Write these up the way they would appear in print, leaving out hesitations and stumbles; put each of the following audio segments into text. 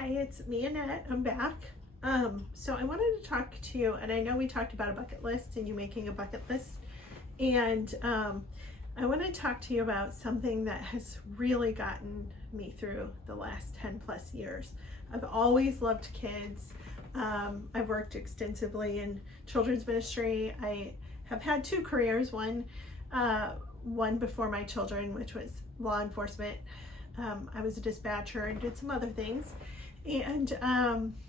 Hi, it's me, Annette. I'm back. So I wanted to talk to you, and I know we talked about a bucket list and you making a bucket list, and I want to talk to you about something that has really gotten me through the last 10 plus years. I've always loved kids. I've worked extensively in children's ministry. I have had two careers, one before my children, which was law enforcement. I was a dispatcher and did some other things. And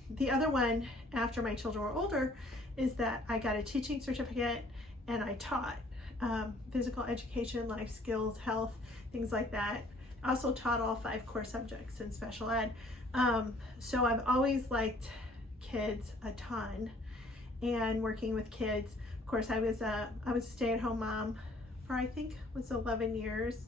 the other one after my children were older is that I got a teaching certificate and I taught physical education, life skills, health, things like that. I also taught all 5 core subjects in special ed. So I've always liked kids a ton and working with kids. Of course, I was a stay-at-home mom for I think it was 11 years.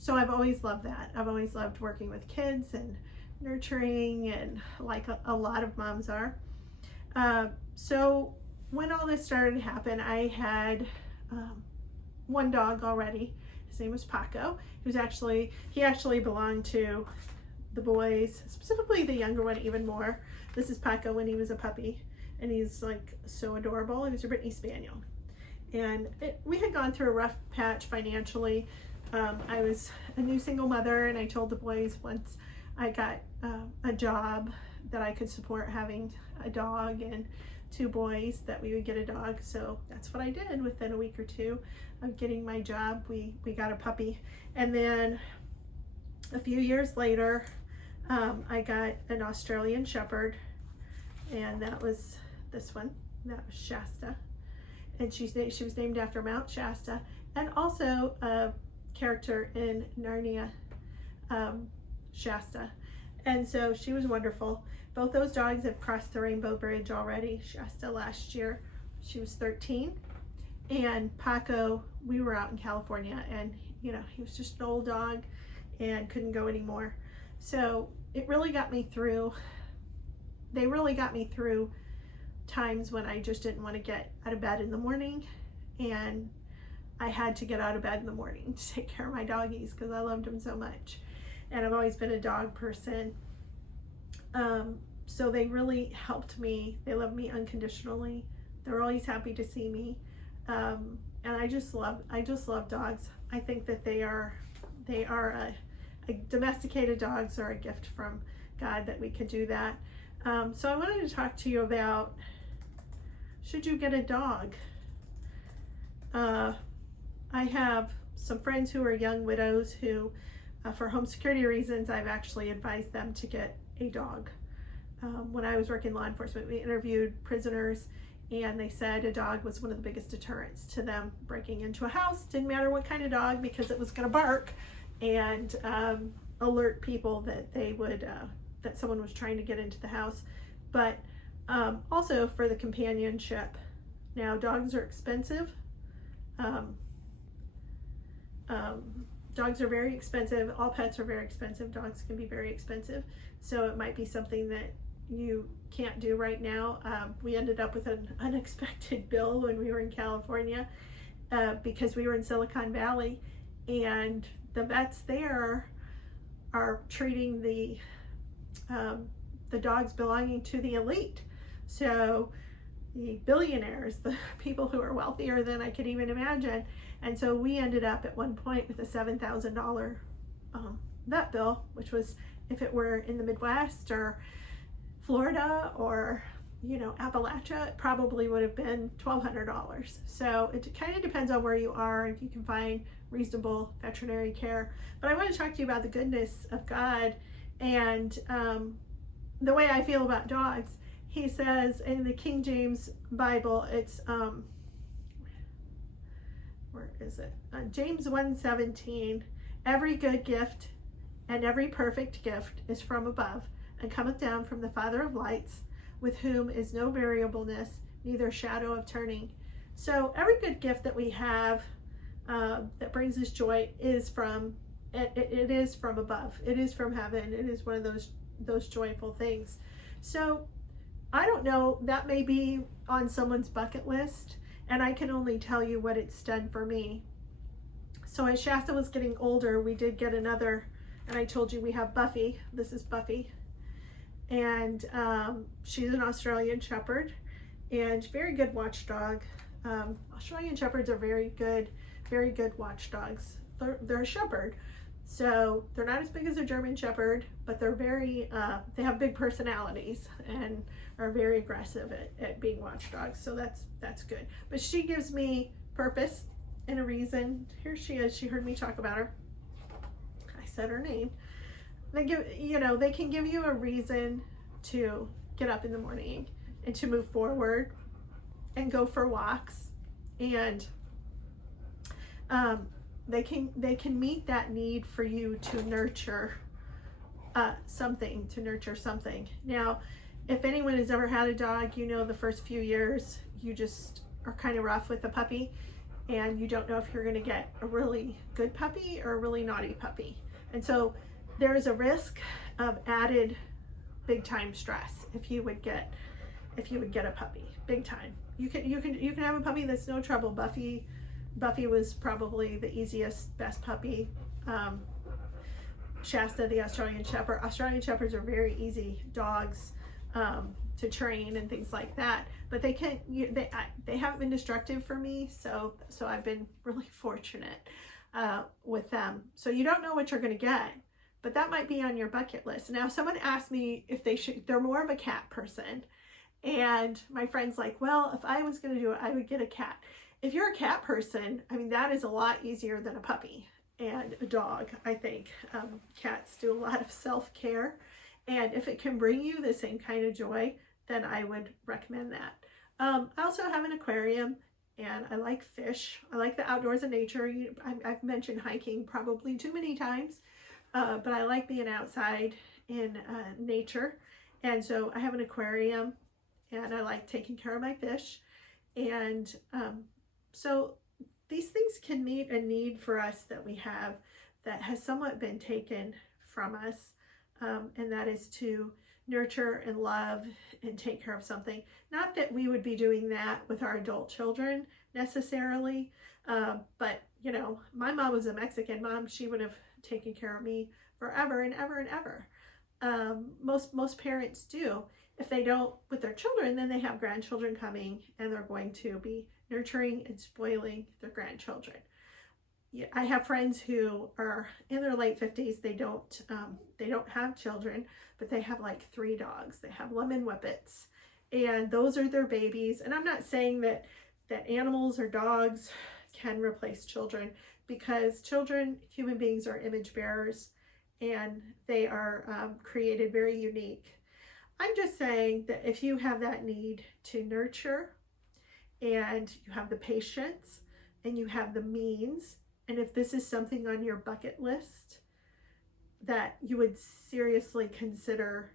So I've always loved that. I've always loved working with kids and nurturing, and like a lot of moms are. So when all this started to happen, I had one dog already. His name was Paco. He actually belonged to the boys, specifically the younger one even more. This is Paco when he was a puppy, and he's like so adorable. He was a Brittany Spaniel. And we had gone through a rough patch financially. I was a new single mother, and I told the boys once I got a job that I could support having a dog and 2 boys that we would get a dog. So that's what I did. Within a week or 2 of getting my job, we got a puppy. And then a few years later, I got an Australian Shepherd, and that was this one. That was Shasta. And she was named after Mount Shasta, and also a character in Narnia, Shasta. And so she was wonderful. Both those dogs have crossed the Rainbow Bridge already. Shasta last year, she was 13. And Paco, we were out in California, and he was just an old dog and couldn't go anymore. So it really got me through. They really got me through times when I just didn't want to get out of bed in the morning, and I had to get out of bed in the morning to take care of my doggies because I loved them so much. And I've always been a dog person. So they really helped me. They love me unconditionally. They're always happy to see me. And I just love dogs. I think that they are domesticated dogs are a gift from God that we could do that. So I wanted to talk to you about, should you get a dog? I have some friends who are young widows who, for home security reasons, I've actually advised them to get a dog. When I was working law enforcement, we interviewed prisoners, and they said a dog was one of the biggest deterrents to them breaking into a house. Didn't matter what kind of dog, because it was going to bark and alert people that that someone was trying to get into the house. But also for the companionship. Now, dogs are expensive. Dogs are very expensive. All pets are very expensive. Dogs can be very expensive. So it might be something that you can't do right now. We ended up with an unexpected bill when we were in California because we were in Silicon Valley, and the vets there are treating the dogs belonging to the elite. So the billionaires, the people who are wealthier than I could even imagine. And so we ended up at one point with a $7,000 vet bill, which was, if it were in the Midwest or Florida or Appalachia, it probably would have been $1,200. So it kind of depends on where you are, if you can find reasonable veterinary care. But I want to talk to you about the goodness of God and the way I feel about dogs. He says in the King James Bible, it's where is it? James 1:17. Every good gift and every perfect gift is from above, and cometh down from the Father of lights, with whom is no variableness, neither shadow of turning. So every good gift that we have that brings us joy is from it is from above. It is from heaven. It is one of those joyful things. So I don't know, that may be on someone's bucket list, and I can only tell you what it's done for me. So as Shasta was getting older, we did get another And I told you we have Buffy. This is Buffy. And she's an Australian Shepherd and very good watchdog. Australian Shepherds are very good watchdogs. They're a Shepherd. So they're not as big as a German Shepherd, but they're very, they have big personalities and are very aggressive at being watchdogs. So that's good. But she gives me purpose and a reason. Here she is. She heard me talk about her. I said her name. They can give you a reason to get up in the morning and to move forward and go for walks, and they can meet that need for you to nurture something. Now, if anyone has ever had a dog, the first few years you just are kind of rough with a puppy, and you don't know if you're going to get a really good puppy or a really naughty puppy, and so there is a risk of added big time stress if you would get a puppy. Big time. You can have a puppy that's no trouble. Buffy was probably the easiest, best puppy. Shasta, the Australian Shepherd. Australian Shepherds are very easy dogs to train and things like that. But they haven't been destructive for me, so I've been really fortunate with them. So you don't know what you're going to get, but that might be on your bucket list. Now, someone asked me if they're more of a cat person. And my friend's like, well, if I was going to do it, I would get a cat. If you're a cat person, I mean, that is a lot easier than a puppy and a dog, I think. Cats do a lot of self-care. And if it can bring you the same kind of joy, then I would recommend that. I also have an aquarium, and I like fish. I like the outdoors and nature. I've mentioned hiking probably too many times, but I like being outside in nature. And so I have an aquarium, and I like taking care of my fish. And so these things can meet a need for us that we have that has somewhat been taken from us, and that is to nurture and love and take care of something. Not that we would be doing that with our adult children necessarily, but my mom was a Mexican mom. She would have taken care of me forever and ever and ever. Most parents do. If they don't with their children, then they have grandchildren coming, and they're going to be nurturing and spoiling their grandchildren. I have friends who are in their late 50s. They don't have children, but they have like 3 dogs. They have lemon whippets, and those are their babies. And I'm not saying that animals or dogs can replace children, because human beings are image bearers, and they are created very unique. I'm just saying that if you have that need to nurture, and you have the patience, and you have the means, and if this is something on your bucket list, that you would seriously consider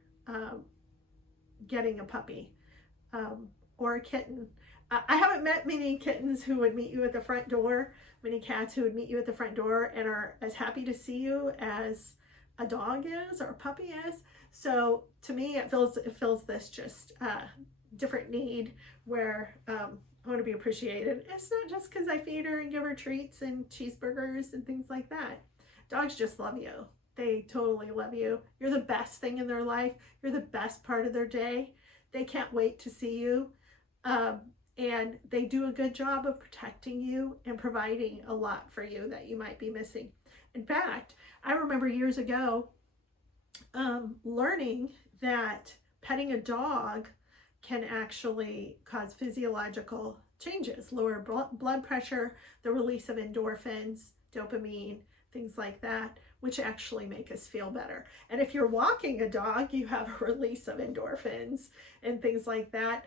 getting a puppy or a kitten. I haven't met many kittens who would meet you at the front door, many cats who would meet you at the front door and are as happy to see you as a dog is or a puppy is. So to me, it fills this just different need where I want to be appreciated. It's not just because I feed her and give her treats and cheeseburgers and things like that. Dogs just love you. They totally love you. You're the best thing in their life. You're the best part of their day. They can't wait to see you. And they do a good job of protecting you and providing a lot for you that you might be missing. In fact, I remember years ago learning that petting a dog can actually cause physiological changes, lower blood pressure, the release of endorphins, dopamine, things like that, which actually make us feel better. And if you're walking a dog, you have a release of endorphins and things like that.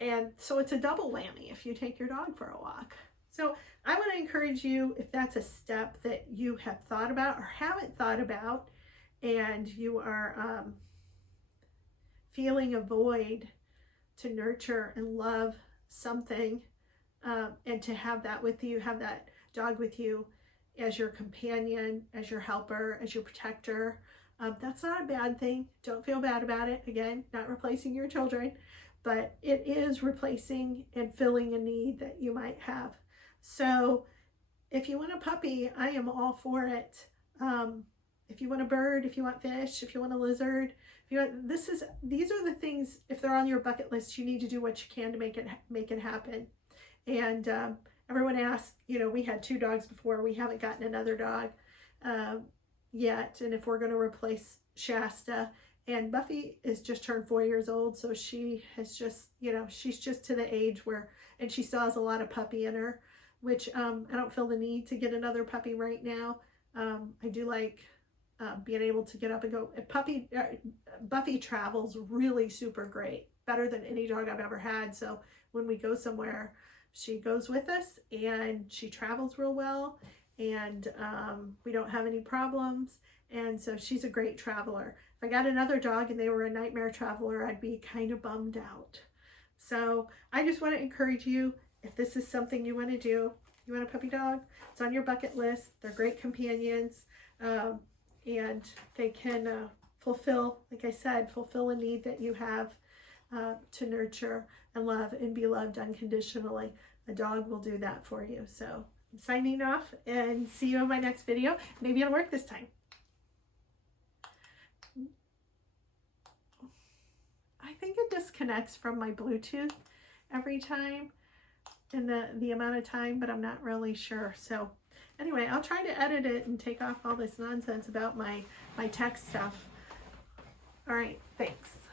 And so it's a double whammy if you take your dog for a walk. So I want to encourage you, if that's a step that you have thought about or haven't thought about, and you are feeling a void to nurture and love something, and to have that with you, have that dog with you as your companion, as your helper, as your protector. That's not a bad thing. Don't feel bad about it. Again, not replacing your children, but it is replacing and filling a need that you might have. So if you want a puppy, I am all for it. if you want a bird, if you want fish, if you want a lizard, if you want, these are the things, if they're on your bucket list, you need to do what you can to make it happen. And everyone asks, you know, we had 2 dogs before. We haven't gotten another dog yet. And if we're going to replace Shasta, and Buffy is just turned 4 years old, so she has just, you know, she's just to the age where, and she still has a lot of puppy in her, which I don't feel the need to get another puppy right now. I do like being able to get up and go. Buffy travels really super great, better than any dog I've ever had. So when we go somewhere, she goes with us and she travels real well, and we don't have any problems. And so she's a great traveler. If I got another dog and they were a nightmare traveler, I'd be kind of bummed out. So I just want to encourage you, if this is something you want to do, you want a puppy dog, it's on your bucket list. They're great companions, and they can fulfill, like I said, fulfill a need that you have to nurture and love and be loved unconditionally. A dog will do that for you. So I'm signing off, and see you in my next video. Maybe it'll work this time. I think it disconnects from my Bluetooth every time, in the amount of time, but I'm not really sure. So anyway, I'll try to edit it and take off all this nonsense about my tech stuff. All right, thanks.